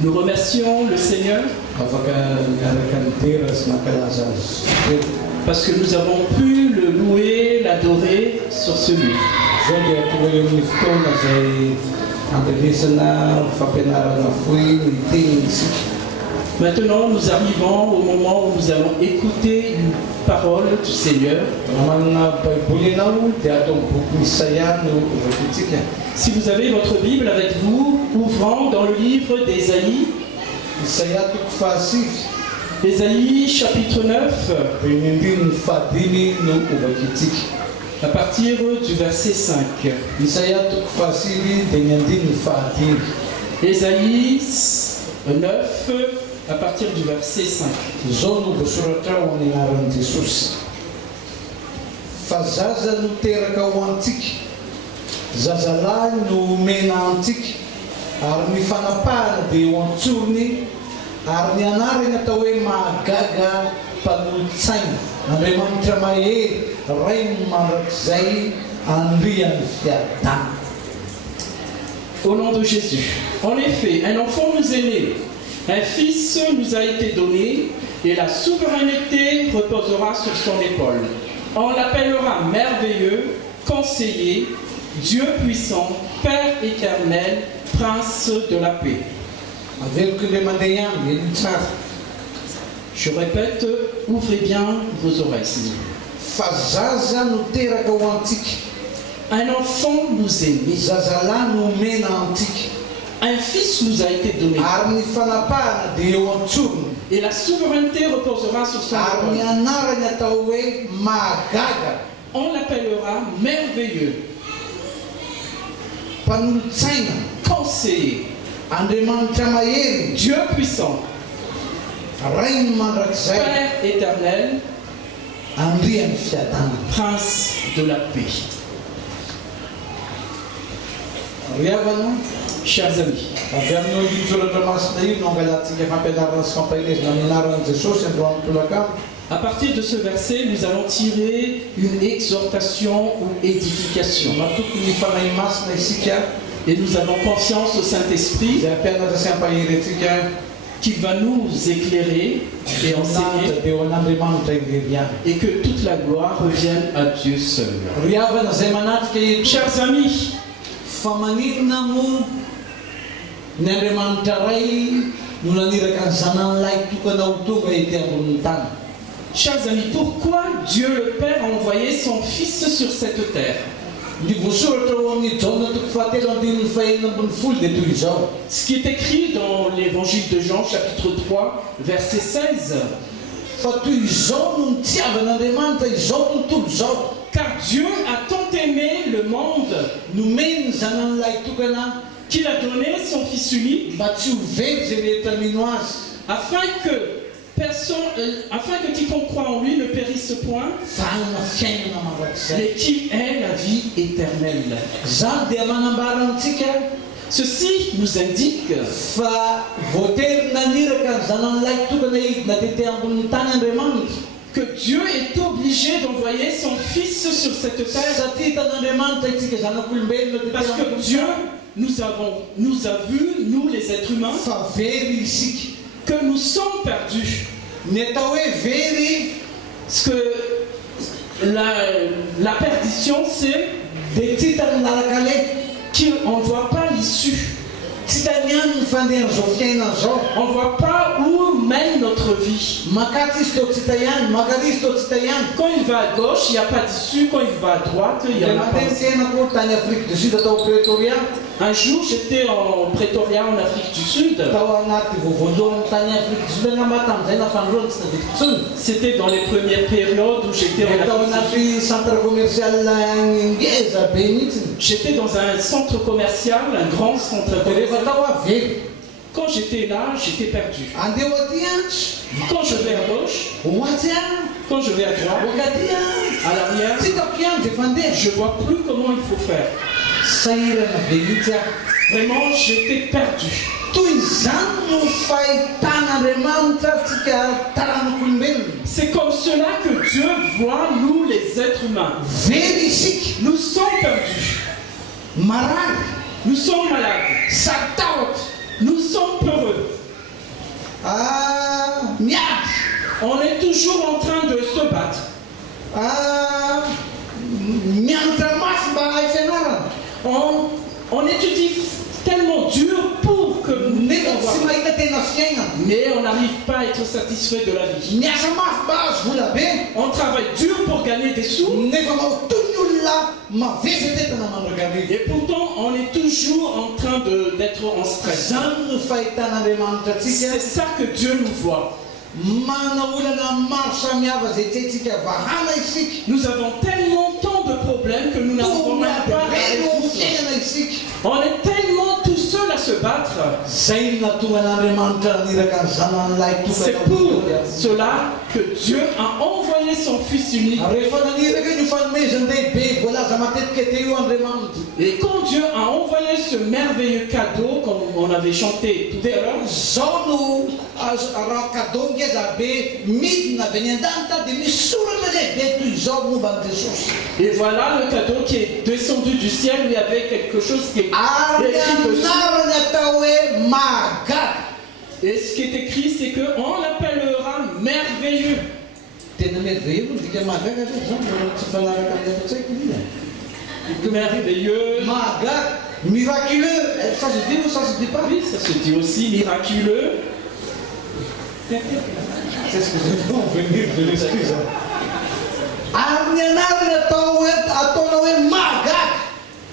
Nous remercions le Seigneur parce que nous avons pu le louer, l'adorer sur ce lieu. Maintenant, nous arrivons au moment où nous allons écouter une parole du Seigneur. Si vous avez votre Bible avec vous, ouvrons dans le livre d'Ésaïe. Ésaïe chapitre 9. À partir du verset 5. Ésaïe 9, à partir du verset 5. Zazalahy no mena antsika ary ny fanapahana dia ho antsorony ary ny anarany atao hoe mahagaga mpanolotsaina Andriamanitra mahery ray mandrakizay andriany fiadana. Au nom de Jésus. En effet, un enfant nous est né, un fils nous a été donné, et la souveraineté reposera sur son épaule. On l'appellera merveilleux, conseiller, Dieu puissant, Père éternel, Prince de la paix. Je répète, ouvrez bien vos oreilles, Seigneur. Un enfant nous est né. Un fils nous a été donné. Et la souveraineté reposera sur son épaule. On l'appellera merveilleux, conseiller, Dieu puissant, Père éternel, Prince de la paix. Chers amis, à partir de ce verset, nous allons tirer une exhortation ou édification. Et nous avons confiance au Saint-Esprit qui va nous éclairer et enseigner, et que toute la gloire revienne à Dieu seul. Chers amis, chers amis, pourquoi Dieu le Père a envoyé son Fils sur cette terre? Ce qui est écrit dans l'évangile de Jean, chapitre 3, verset 16. Car Dieu a tant aimé le monde qu'il a donné son Fils unique afin que quiconque croit en lui ne périsse point, mais qui ait la vie éternelle. Ceci nous indique que Dieu est obligé d'envoyer son Fils sur cette terre parce que Dieu nous a vus, nous les êtres humains, que nous sommes perdus. Ce que la perdition, c'est qu'on ne voit pas l'issue. On ne voit pas où mène notre vie. Quand il va à gauche, il n'y a pas d'issue. Quand il va à droite, il n'y en a pas. Un jour, j'étais en Pretoria, en Afrique du Sud. C'était dans les premières périodes où j'étais en Afrique. J'étais dans un centre commercial, un grand centre commercial. Quand j'étais là, j'étais perdu. Quand je vais à gauche, quand je vais à droite, à l'arrière, je ne vois plus comment il faut faire. Vraiment, j'étais perdu. C'est comme cela que Dieu voit nous les êtres humains. Nous sommes perdus. Nous sommes malades. Nous sommes peureux. On est toujours en train de se battre. On étudie tellement dur pour que nous mais on n'arrive pas à être satisfait de la vie. On travaille dur pour gagner des sous. Et pourtant, on est toujours en train d'être en stress. C'est ça que Dieu nous voit. Nous avons tellement tant de problèmes que nous n'avons même pas à résoudre. On est tellement tout seul à se battre. C'est pour cela que Dieu a envoyé son Fils unique. Et quand Dieu a envoyé ce merveilleux cadeau, comme on avait chanté tout à l'heure, et voilà le cadeau qui est descendu du ciel, il y avait quelque chose qui est écrit dessus. Et ce qui est écrit, c'est qu'on l'appellera merveilleux. Merveilleux. Miraculeux. Ça se dit ou ça se dit pas? Oui, ça se dit aussi miraculeux. C'est ce que je veux en venir de l'excuse.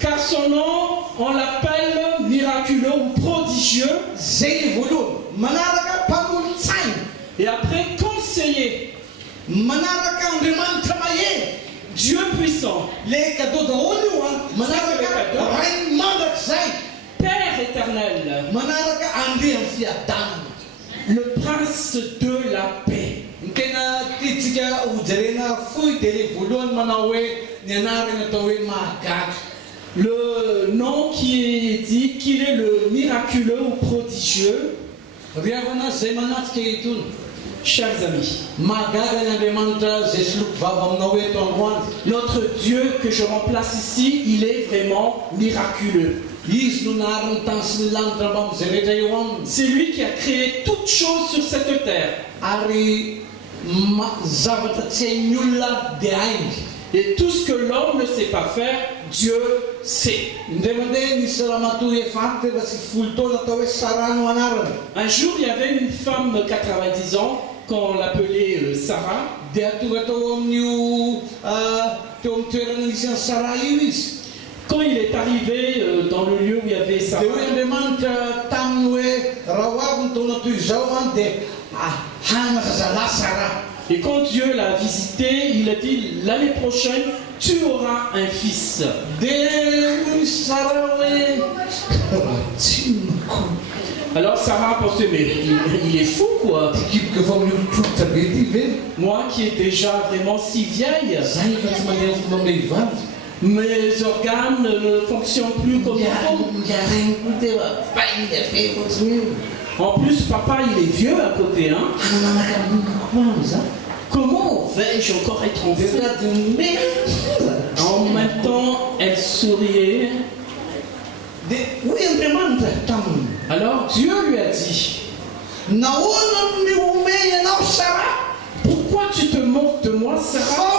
Car son nom, on l'appelle miraculeux ou prodigieux. Et après, conseiller. Dieu puissant. Père éternel. Le prince de la paix. Le nom qui est dit qu'il est le miraculeux ou prodigieux. Chers amis, notre Dieu que je remplace ici, il est vraiment miraculeux. C'est lui qui a créé toutes choses sur cette terre. Et tout ce que l'homme ne sait pas faire, Dieu sait. Un jour, il y avait une femme de 90 ans, qu'on l'appelait Sarah. Quand il est arrivé dans le lieu où il y avait Sarah, et quand Dieu l'a visité, il a dit l'année prochaine, tu auras un fils. Alors Sarah pensait, mais il est fou quoi. Moi qui est déjà vraiment si vieille, mes organes ne fonctionnent plus comme il faut. En plus, papa il est vieux à côté, hein. Comment vais-je encore être en vie? En même temps, elle souriait. Alors Dieu lui a dit, pourquoi tu te moques de moi, Sarah?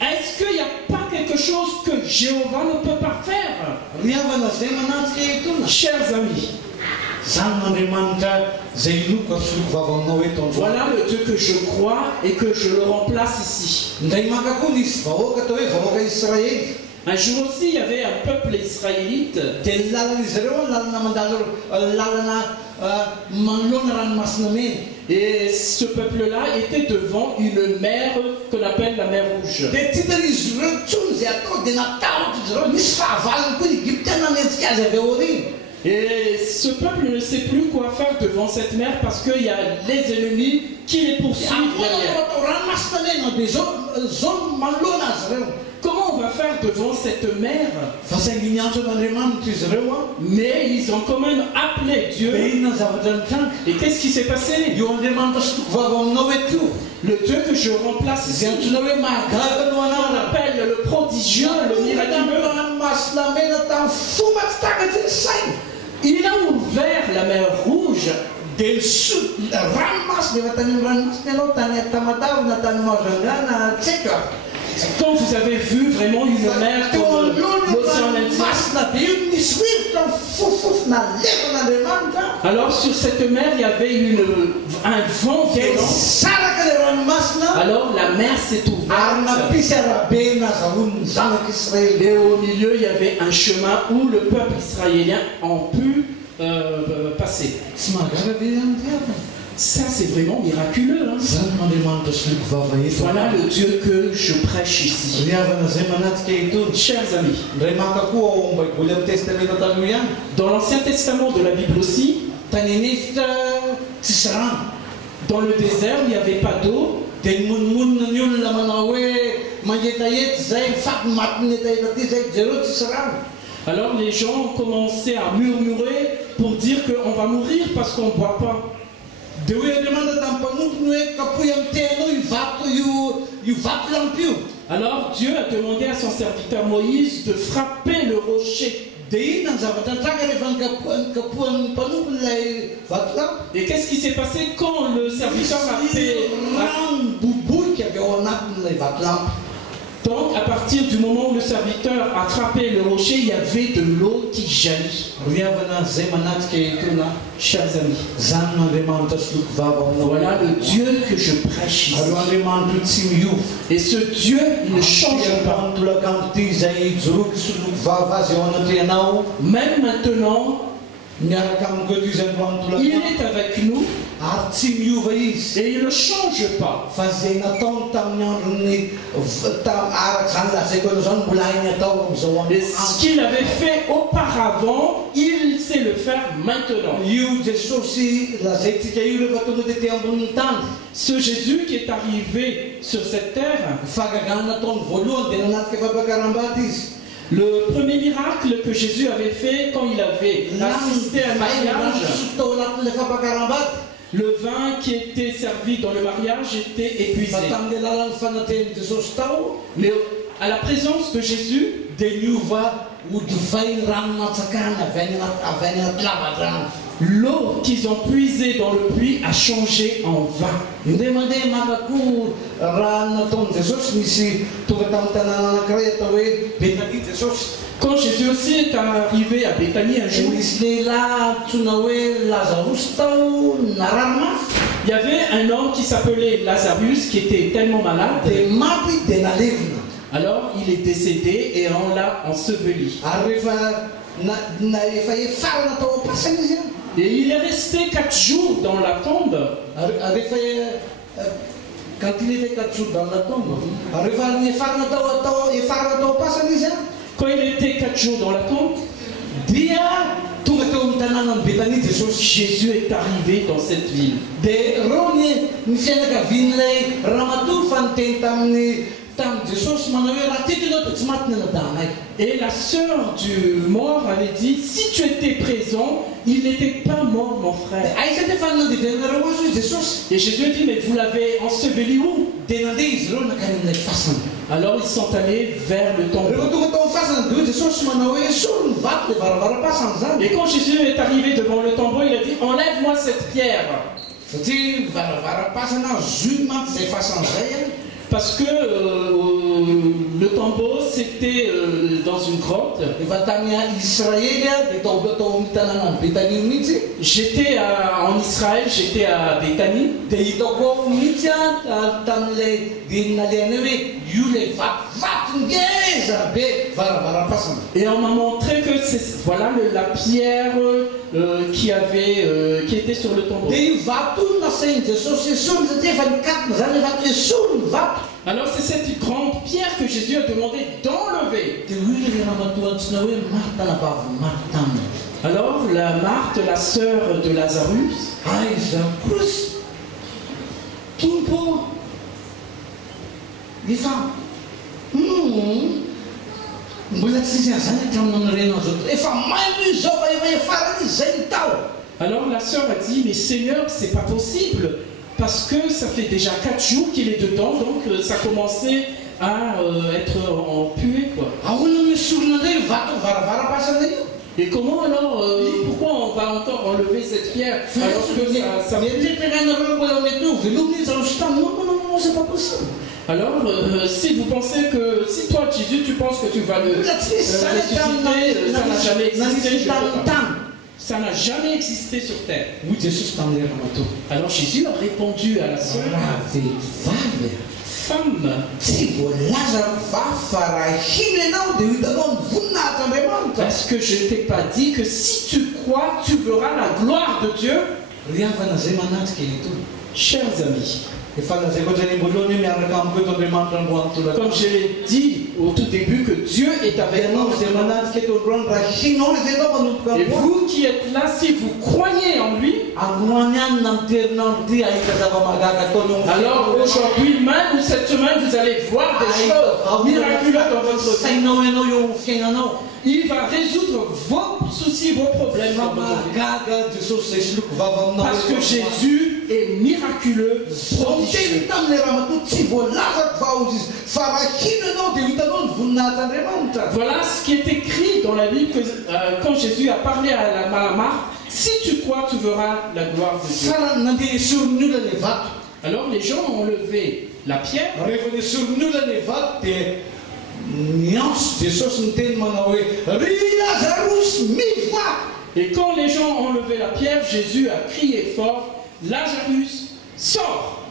Est-ce qu'il n'y a pas quelque chose que Jéhovah ne peut pas faire? Chers amis, voilà le Dieu que je crois et que je le remplace ici. Un jour aussi, il y avait un peuple israélite. Et ce peuple-là était devant une mer qu'on appelle la mer Rouge. Et ce peuple ne sait plus quoi faire devant cette mer parce qu'il y a les ennemis qui les poursuivent derrière. Comment on va faire devant cette mer? Mais ils ont quand même appelé Dieu. Et qu'est-ce qui s'est passé? Le Dieu que je remplace ici, on appelle le prodigieux, le miraculeux. Il a ouvert la mer Rouge. Del sud, ranomasy dia efa tany ranomasy ianao tany Tamatave na tany Majunga na tsika. Quand vous avez vu vraiment une mer comme l'océan Indien, alors sur cette mer il y avait un vent violent. Alors la mer s'est ouverte. Et au milieu il y avait un chemin où le peuple israélien a pu passer. Ça c'est vraiment miraculeux. Hein? Voilà le Dieu que je prêche ici. Chers amis, dans l'Ancien Testament de la Bible aussi, dans le désert il n'y avait pas d'eau. Alors les gens ont commencé à murmurer pour dire qu'on va mourir parce qu'on ne boit pas. Alors Dieu a demandé à son serviteur Moïse de frapper le rocher. Et qu'est-ce qui s'est passé quand le serviteur a fait... Donc, à partir du moment où le serviteur a frappé le rocher, il y avait de l'eau qui jaillit. Chers amis, voilà le Dieu que je prêche ici. Et ce Dieu, il ne change pas. Même maintenant, il est avec nous et il ne change pas. Et ce qu'il avait fait auparavant, il sait le faire maintenant. Ce Jésus qui est arrivé sur cette terre, le premier miracle que Jésus avait fait quand il avait assisté à un mariage, le vin qui était servi dans le mariage était épuisé. Mais à la présence de Jésus, l'eau qu'ils ont puisée dans le puits a changé en vin. Quand Jésus aussi est arrivé à Béthanie un jour, il y avait un homme qui s'appelait Lazarus qui était tellement malade. Alors il est décédé et on l'a enseveli. Et il est resté 4 jours dans la tombe. Quand il était 4 jours dans la tombe, quand il était 4 jours dans la tombe, Jésus est arrivé dans cette ville. Et la sœur du mort avait dit, si tu étais présent, il n'était pas mort, mon frère. Et Jésus a dit, mais vous l'avez enseveli où? Alors ils sont allés vers le tombeau. Et quand Jésus est arrivé devant le tombeau, il a dit, enlève-moi cette pierre. Parce que le tombeau c'était dans une grotte. J'étais en Israël, j'étais à Béthanie. Et on m'a montré que voilà la pierre qui était sur le tombeau. Alors c'est cette grande pierre que Jésus a demandé d'enlever. Alors la Marthe, la sœur de Lazarus, alors la sœur a dit, mais Seigneur, c'est pas possible, parce que ça fait déjà 4 jours qu'il est dedans, donc ça commençait à être empué, quoi. Et comment alors, pourquoi va encore enlever cette pierre alors que ça c'est pas possible. Alors, si vous pensez que, si toi, Jésus, tu penses que tu vas le ressusciter, ça n'a jamais existé, je peux pas. Ça n'a jamais existé sur terre. Alors Jésus a répondu à la sœur, femme, est-ce que je ne t'ai pas dit que si tu crois, tu verras la gloire de Dieu? Chers amis, comme je l'ai dit au tout début que Dieu est avec nous. Et vous qui êtes là, si vous croyez en lui, alors aujourd'hui même ou cette semaine, vous allez voir des choses miraculeuses dans votre vie. Il va résoudre vos soucis, vos problèmes. Parce que Jésus est miraculeux. Voilà ce qui est écrit dans la Bible que, quand Jésus a parlé à Marthe. Si tu crois, tu verras la gloire de Dieu. Alors les gens ont levé la pierre. Et quand les gens ont levé la pierre, Jésus a crié fort, Lazarus, sors!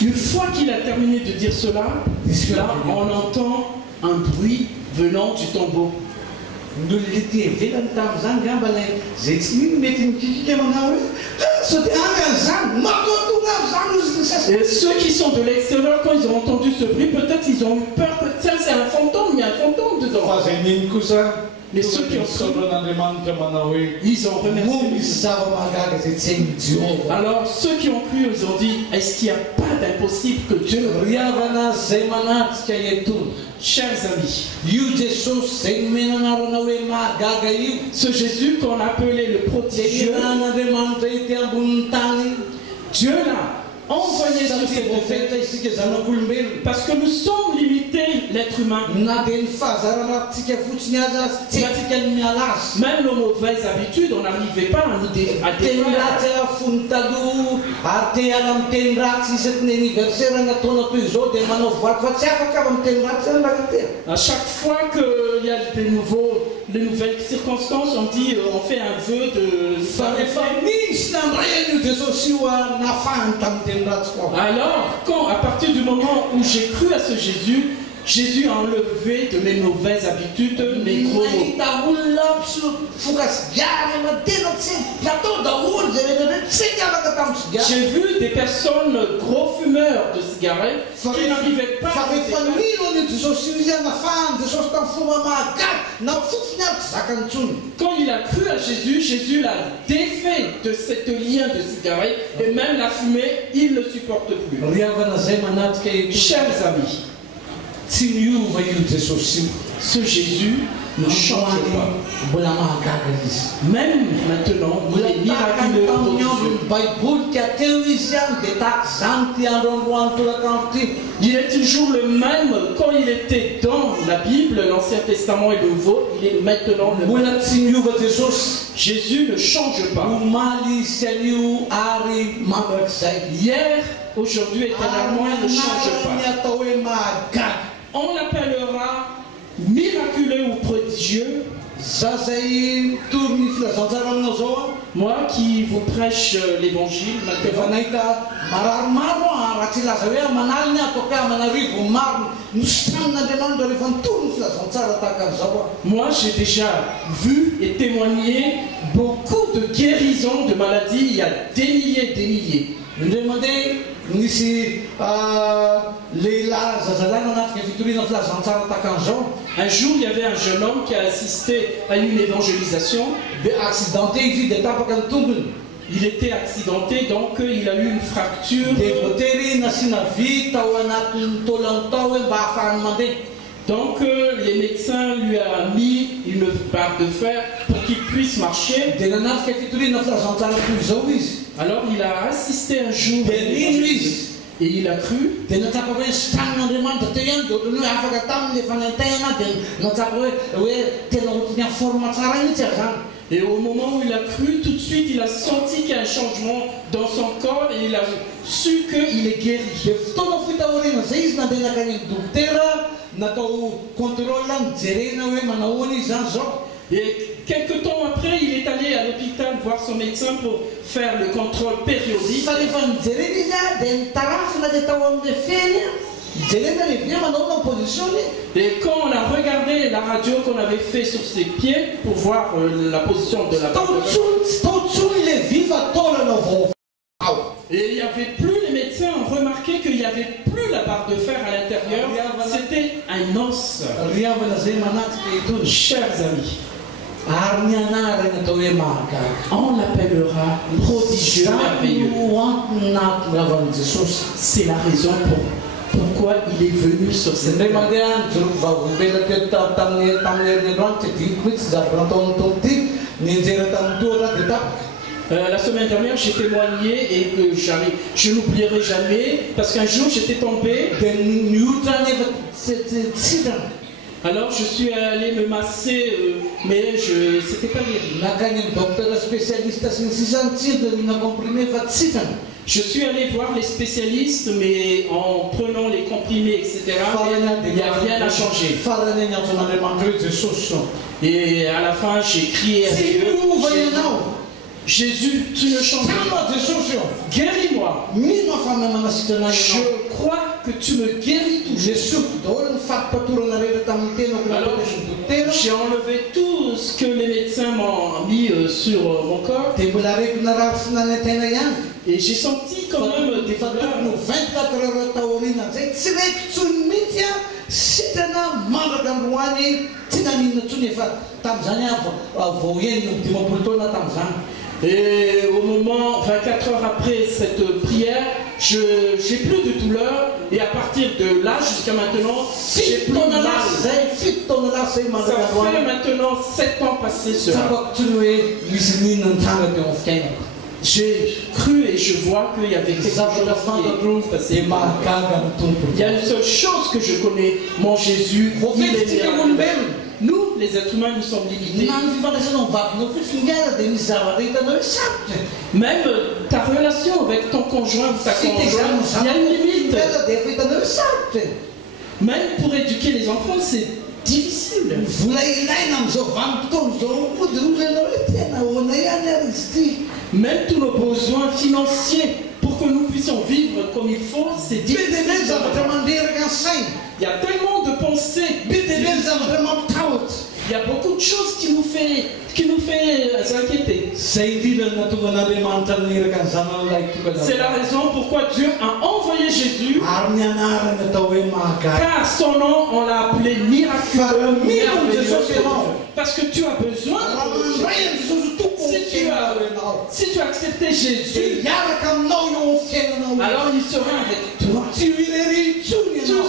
Une fois qu'il a terminé de dire cela, là, on entend un bruit venant du tombeau. Et ceux qui sont de l'extérieur, quand ils ont entendu ce bruit, peut-être ils ont eu peur que tiens, c'est un fantôme, il y a un fantôme dedans. Mais ceux qui ont cru, ils ont remercié. Alors ceux qui ont cru, ils ont dit, est-ce qu'il n'y a pas d'impossible que Dieu... Chers amis, ce Jésus qu'on appelait le prodigieux, Dieu l'a envoyé sur cette terre parce que nous sommes limités, l'être humain. Même nos mauvaises habitudes, on n'arrivait pas à nous défaire. À chaque fois qu'il y a de nouvelles circonstances, on dit, on fait un vœu de... Alors, à partir du moment où j'ai cru à ce Jésus, Jésus a enlevé de mes mauvaises habitudes, mes gros mots. J'ai vu des personnes gros fumeurs de cigarettes qui n'arrivaient pas à Quand il a cru à Jésus, Jésus l'a défait de cette lien de cigarette et même la fumée, il ne supporte plus. Chers amis, ce Jésus ne change pas. Même maintenant, il est miraculeux. Il est toujours le même quand il était dans la Bible, l'Ancien Testament et le Nouveau. Il est maintenant le même. Jésus ne change pas. Hier, aujourd'hui, éternellement, il ne change pas. On l'appellera miraculeux ou prodigieux. Moi qui vous prêche l'évangile, moi j'ai déjà vu et témoigné beaucoup de guérisons de maladies il y a des milliers et des milliers. Un jour, il y avait un jeune homme qui a assisté à une évangélisation. Il était accidenté, donc il a eu une fracture. Donc les médecins lui ont mis une barre de fer pour qu'il puisse marcher. Alors il a assisté un jour. Et il a cru. Et au moment où il a cru, tout de suite, il a senti qu'il y a un changement dans son corps et il a su qu'il est guéri. Et quelques temps après, il est allé à l'hôpital voir son médecin pour faire le contrôle périodique. Et quand on a regardé la radio qu'on avait fait sur ses pieds pour voir la position de la barre de fer, et il n'y avait plus, les médecins ont remarqué qu'il n'y avait plus la barre de fer à l'intérieur, c'était un os. Chers amis, on l'appellera prodigieux merveilleux. C'est la raison pourquoi il est venu sur cette terre. La semaine dernière, j'ai témoigné et que je n'oublierai jamais parce qu'un jour j'étais tombé. Alors je suis allé me masser, mais c'était pas guéri. Je suis allé voir les spécialistes, mais en prenant les comprimés, etc., il n'y a rien à changer. Et à la fin, j'ai crié à Dieu, Jésus, tu ne changes pas. Guéris-moi. Je crois que tu me guéris toujours. Alors, j'ai enlevé tout ce que les médecins m'ont mis sur mon corps. Et j'ai senti quand même des douleurs. Et au moment, 24 heures après cette prière, j'ai plus de douleur. Et à partir de là jusqu'à maintenant, j'ai plus de mal. Ça fait maintenant 7 ans passés cela. J'ai cru et je vois qu'il y avait quelque chose qui est passé. Il y a une seule chose que je connais, mon Jésus, il est miraculeux. Nous, les êtres humains, nous sommes limités. Même ta relation avec ton conjoint ou ta conjointe, il y a une limite. Même pour éduquer les enfants, c'est difficile. Même tous nos besoins financiers pour que nous puissions vivre comme il faut, c'est difficile. Il y a tellement de pensées. Il y a beaucoup de choses qui nous fait inquiéter. C'est la raison pourquoi Dieu a envoyé Jésus. Car son nom, on l'a appelé miraculeux, merveilleux. Parce que tu as besoin. Si tu as accepté Jésus, alors il sera avec toi. Tu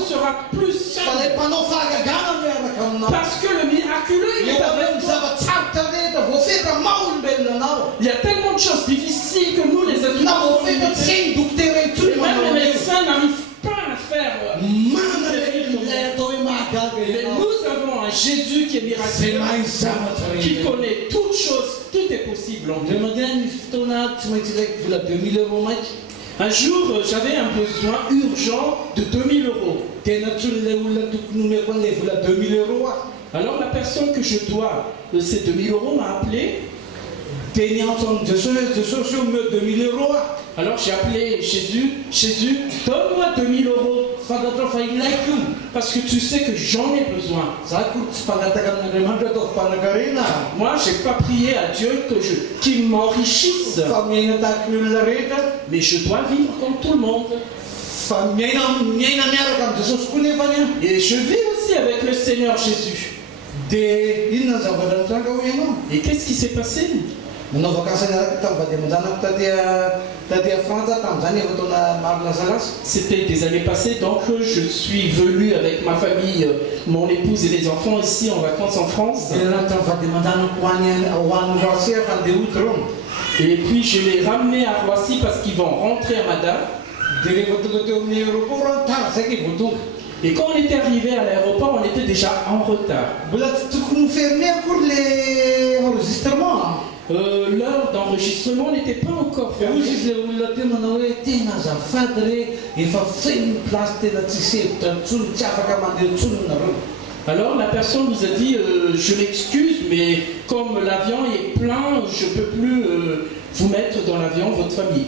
seras plus simple. Parce que le miraculeux, il est avec toi. Il y a tellement de choses difficiles que nous, les êtres humains, même les médecins n'arrivent pas à faire. Mais nous avons un Jésus qui est miraculeux, qui connaît toutes choses, tout est possible en Dieu. Un jour, j'avais un besoin urgent de 2000 euros. Alors la personne que je dois ces 2000 euros m'a appelé. Alors j'ai appelé Jésus. Jésus, donne-moi 2000 euros. Parce que tu sais que j'en ai besoin. Moi, je n'ai pas prié à Dieu qu'il m'enrichisse. Mais je dois vivre comme tout le monde. Et je vis aussi avec le Seigneur Jésus. Et qu'est-ce qui s'est passé? C'était des années passées, donc je suis venu avec ma famille, mon épouse et les enfants ici en vacances en France. Et puis je les ramenais à Roissy parce qu'ils vont rentrer à Mada. Et quand on était arrivé à l'aéroport, on était déjà en retard. L'heure d'enregistrement n'était pas encore fermée. Alors la personne nous a dit je m'excuse, mais comme l'avion est plein, je ne peux plus vous mettre dans l'avion, votre famille.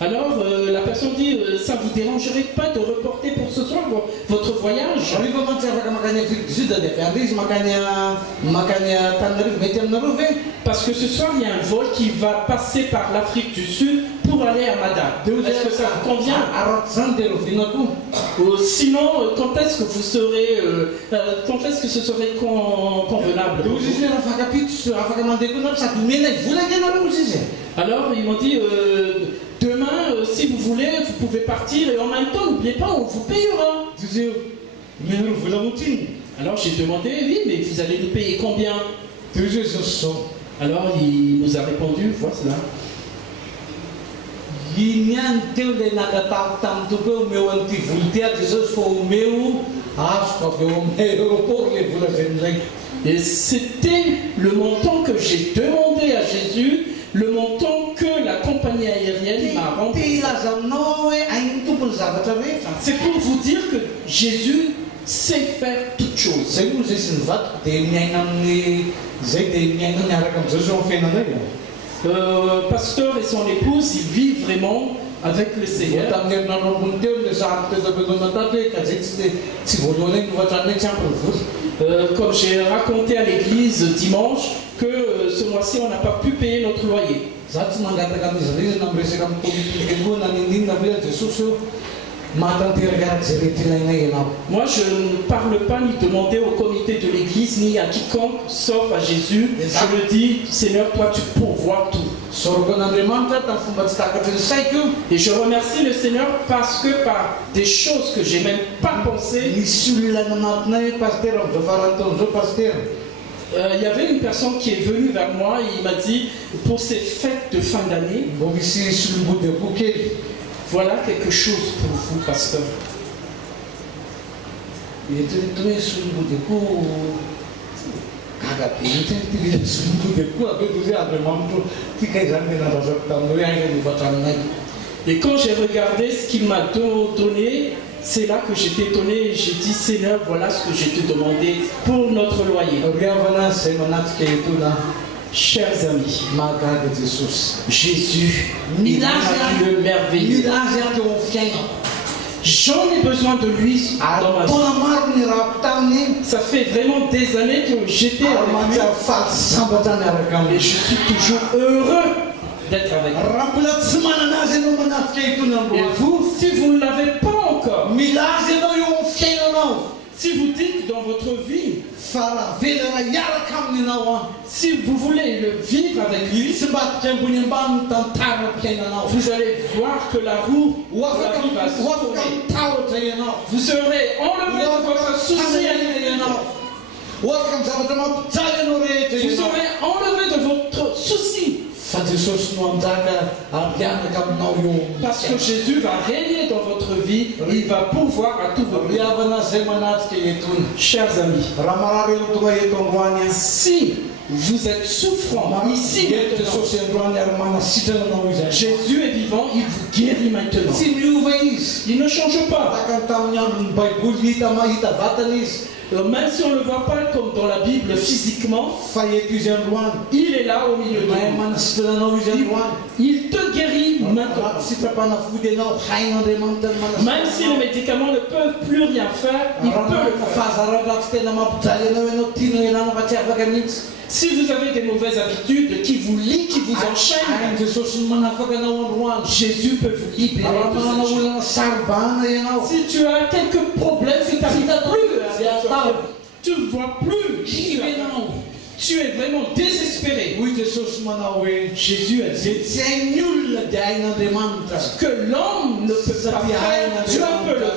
Alors la personne dit ça ne vous dérangerait pas de reporter pour ce soir votre voyage? Parce que ce soir il y a un vol qui va passer par l'Afrique du Sud pour aller à Madrid. Est-ce que ça vous convient? Sinon, quand est-ce que vous serez, quand est-ce que ce serait convenable? Alors ils m'ont dit demain, si vous voulez, vous pouvez partir et en même temps, n'oubliez pas, on vous payera. Alors j'ai demandé, oui, mais vous allez nous payer combien? Alors il nous a répondu, voilà cela. Et c'était le montant que j'ai demandé à Jésus, le montant que la compagnie aérienne m'a remboursé. C'est pour vous dire que Jésus sait faire toutes choses. Pasteur et son épouse, ils vivent vraiment avec le Seigneur. Comme j'ai raconté à l'église dimanche, que ce mois-ci on n'a pas pu payer notre loyer. Moi je ne parle pas ni demander au comité de l'église ni à quiconque sauf à Jésus. Je le dis, Seigneur, toi tu pourvois tout. Et je remercie le Seigneur parce que par des choses que j'ai même pas pensé, il y avait une personne qui est venue vers moi et il m'a dit, pour ces fêtes de fin d'année, voilà quelque chose pour vous, pasteur. Et quand j'ai regardé ce qu'il m'a donné, c'est là que j'étais étonné et j'ai dit, Seigneur, voilà ce que j'ai te demandé pour notre loyer. Chers amis, Jésus est le merveilleux. J'en ai besoin de lui dans ma vie. Ça fait vraiment des années que j'étais avec lui et je suis toujours heureux d'être avec lui. Et vous, si vous ne l'avez pas encore, si vous dites dans votre vie, si vous voulez le vivre avec lui, vous allez voir que la roue va tourner. Vous serez enlevé de votre souci. Vous serez enlevé de votre souci. Parce que Jésus va régner dans votre vie, il va pouvoir à tout votre vie. Chers amis, si vous êtes souffrant ici, Jésus est vivant, il vous guérit maintenant. Il ne change pas. Même si on ne le voit pas comme dans la Bible physiquement, il est là au milieu de nous. Il te guérit maintenant. Même si les médicaments ne peuvent plus rien faire, il peut le faire. Si vous avez des mauvaises habitudes qui vous lient, qui vous enchaînent, Jésus peut vous libérer de cette chose. Si tu as quelques problèmes, si tu n'arrives plus, tu ne vois plus, tu es vraiment désespéré. Jésus a dit que l'homme ne peut pas faire, Dieu peut le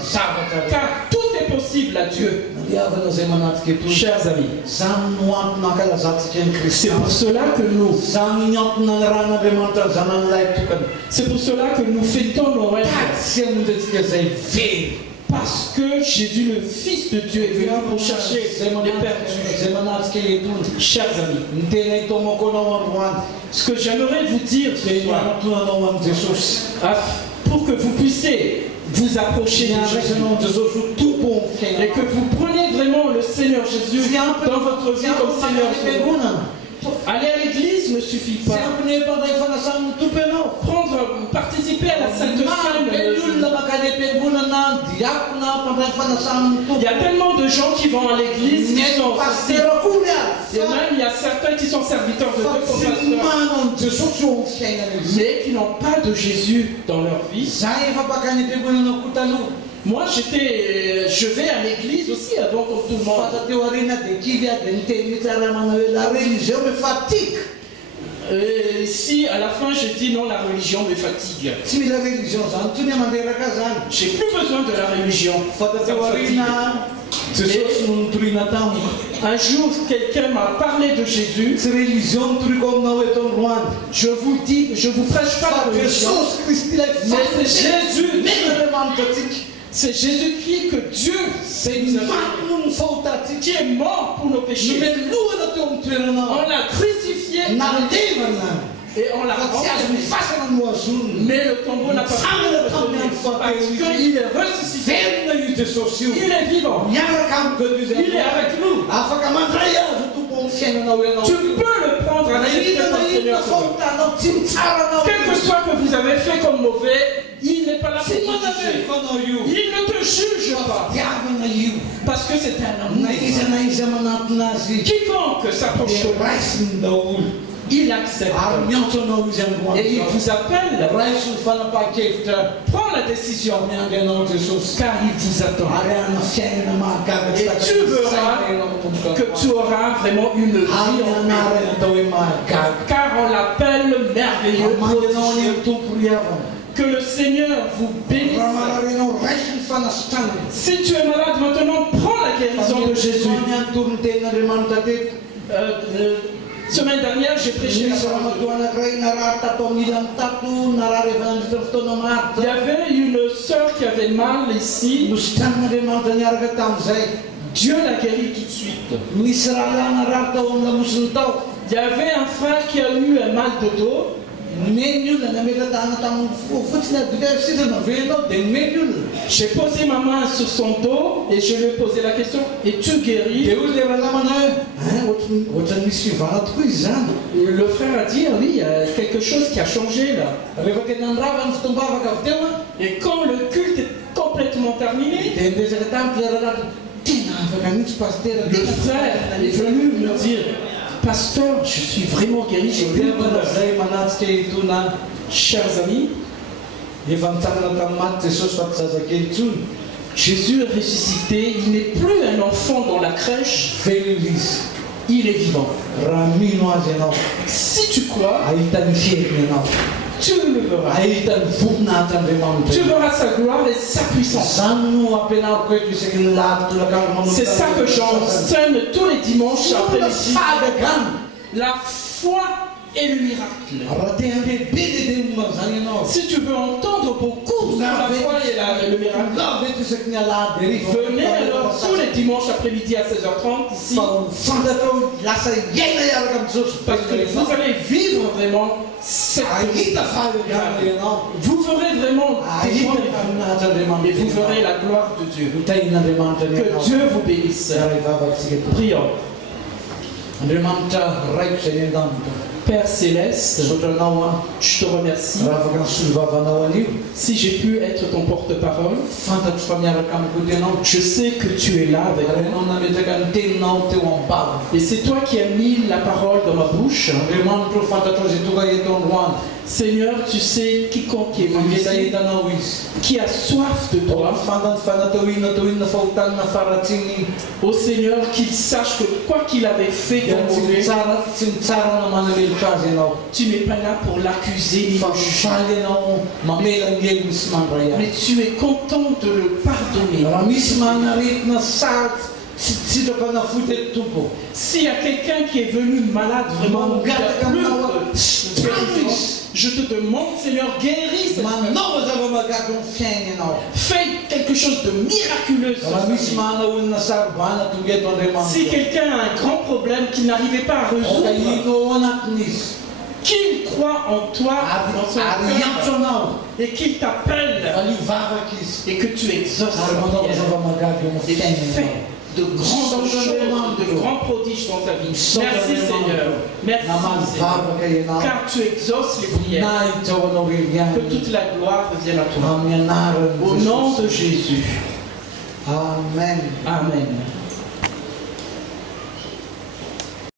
faire. Car tout est possible impossible à Dieu. Diavana zay manataka eto. Chers amis, Zany no antony ankalazatsika ny c'est Kristy. pour cela que nous, Zany ny antony anarahan'Andriamanitra ny zanan'ilay tokana. c'est pour cela que nous fêtons Noël. Tatsy amonjetsika zay very. Parce que Jésus, le Fils de Dieu, est venu pour chercher les perdus. Zay manatrika eto. Chers amis, Ny tena hitomako anao androany. ce que j'aimerais vous dire ce Dia ny soir, antonanao an' Jesosy. pour que vous puissiez vous approcher de Jésus Niaraisanao an' Jesosy ho tompo amin'ny fiainana. et que vous preniez vraiment le Seigneur Jésus dans votre vie comme Seigneur. Aller à l'église ne suffit pas. Participer à la Sainte Seine. Il y a tellement de gens qui vont à l'église qui sont aussi. Et même il y a certains qui sont serviteurs de Dieu comme pasteurs, mais qui n'ont pas de Jésus dans leur vie. Moi, je vais à l'église aussi avant comme tout le monde. Ici, à la fin, je dis non, la religion me fatigue. J'ai plus besoin de la religion. Ça me fatigue. Un jour, quelqu'un m'a parlé de Jésus. Je vous dis, je vous prêche pas la religion, mais c'est Jésus. C'est Jésus-Christ que Dieu qui est mort pour nos péchés. On l'a crucifié et on l'a renversé. Mais le tombeau n'a pas pu le retenir parce qu'il est ressuscité. Il est vivant. Il est avec nous. Tu peux le prendre à Seigneur. Quel que soit que vous avez fait comme mauvais, il n'est pas là pour te juger. Il ne te juge pas. Parce que c'est un amour. Quiconque s'approche de lui, il accepte. Et il vous appelle. Prends la décision. Car il vous attend. Et tu verras que tu auras vraiment une vie en paix. Car on l'appelle merveilleux. Que le Seigneur vous bénisse. Si tu es malade maintenant, prends la guérison de Jésus. Semaine dernière, j'ai prêché la parole. Il y avait une sœur qui avait mal ici. Dieu l'a guérie tout de suite. Il y avait un frère qui a eu un mal de dos. J'ai posé ma main sur son dos et je lui ai posé la question: es-tu guéri? Le frère a dit: ah oui, il y a quelque chose qui a changé là. Et quand le culte est complètement terminé, le frère est venu me dire: pasteur, je suis vraiment guéri, j'ai plus de douleur. Chers amis, Jésus est ressuscité, il n'est plus un enfant dans la crèche, il est vivant. Si tu crois, tu le verras. Tu verras sa gloire et sa puissance. C'est ça que j'enseigne tous les dimanches après-midi. La foi et le miracle. Si tu veux entendre beaucoup sur la foi et le miracle, venez alors tous les dimanches après-midi à 16h30 ici. Parce que vous allez vivre vraiment cette vous verrez vraiment et vous verrez la gloire de Dieu. Que Dieu vous bénisse. Prions. Père Céleste, je te remercie si j'ai pu être ton porte-parole. Je sais que tu es là avec moi. Et c'est toi qui as mis la parole dans ma bouche. Seigneur, tu sais quiconque est venu Magita ici, ita na wis. qui a soif de toi. Fanatawin na fautan na farating Ô Seigneur, qu'il sache que quoi qu'il avait fait comme mauvais, Tsara naman ang ilkazi na tu n'es pas là pour l'accuser ni le juger. Fashali na mamelang yel misman raya. Mais tu es content de le pardonner. Misman na rit na sat sito ka na futet tupo. S'il y a quelqu'un qui est venu malade vraiment, qui a plus de guérison, je te demande, Seigneur, guéris cette personne. Fais quelque chose de miraculeux. Si quelqu'un a un grand problème qu'il n'arrivait pas à résoudre, qu'il croit en toi, dans son cœur, et qu'il t'appelle, et que tu exauces et fais de grandes choses, de grands prodiges dans ta vie. Merci Seigneur. Merci Seigneur. Car tu exauces les prières. Que toute la gloire revienne à toi. Au nom de Jésus. Amen. Amen.